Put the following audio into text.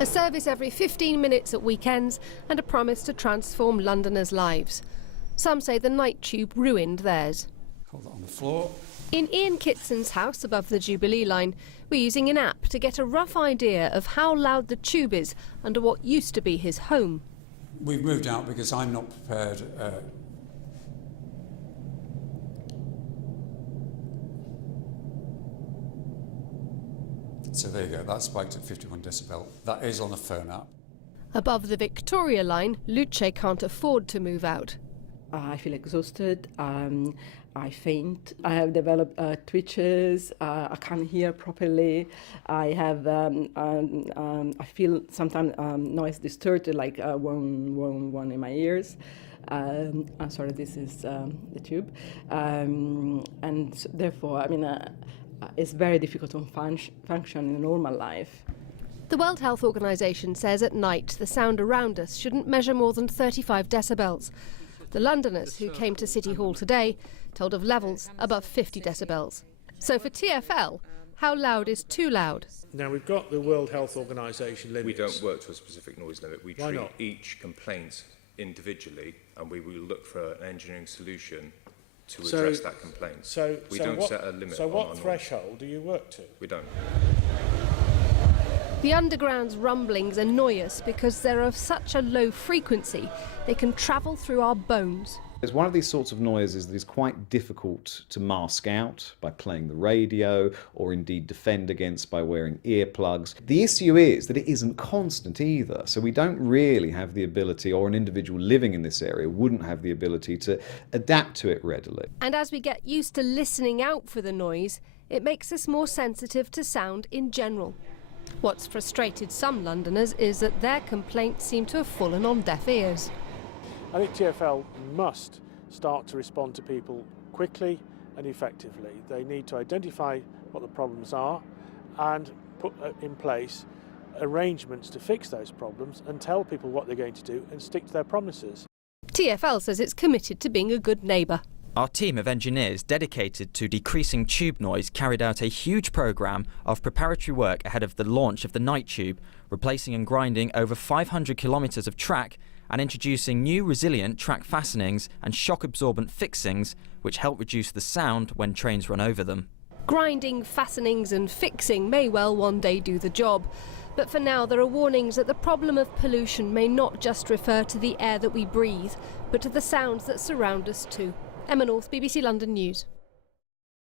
A service every 15 minutes at weekends and a promise to transform Londoners' lives. Some say the Nighttube ruined theirs. Hold that on the floor. In Ian Kitson's house above the Jubilee line, we're using an app to get a rough idea of how loud the tube is under what used to be his home. We've moved out because I'm not prepared. So there you go, that's spiked at 51 decibel. That is on the phone app. Above the Victoria line, Luce can't afford to move out. I feel exhausted, I faint, I have developed twitches, I can't hear properly, I feel sometimes noise distorted, like one in my ears. I'm sorry, this is the tube. And therefore, it's very difficult to function in a normal life. The World Health Organization says at night the sound around us shouldn't measure more than 35 decibels. The Londoners who came to City Hall today told of levels above 50 decibels. So for TfL, how loud is too loud? Now we've got the World Health Organisation limits. We don't work to a specific noise limit. We Why treat not? each complaint individually, and we will look for an engineering solution to So- address that complaint. We don't set a limit So on what our noise. threshold do you work to? We don't. The underground's rumblings annoy us because they're of such a low frequency they can travel through our bones. It's one of these sorts of noises that is quite difficult to mask out by playing the radio, or indeed defend against by wearing earplugs. The issue is that it isn't constant either, so we don't really have the ability, or an individual living in this area wouldn't have the ability to adapt to it readily. And as we get used to listening out for the noise, it makes us more sensitive to sound in general. What's frustrated some Londoners is that their complaints seem to have fallen on deaf ears. I think TfL must start to respond to people quickly and effectively. They need to identify what the problems are and put in place arrangements to fix those problems and tell people what they're going to do and stick to their promises. TfL says it's committed to being a good neighbour. Our team of engineers dedicated to decreasing tube noise carried out a huge programme of preparatory work ahead of the launch of the Nighttube, replacing and grinding over 500 kilometres of track and introducing new resilient track fastenings and shock-absorbent fixings which help reduce the sound when trains run over them. Grinding, fastenings and fixing may well one day do the job. But for now there are warnings that the problem of pollution may not just refer to the air that we breathe, but to the sounds that surround us too. Emma North, BBC London News.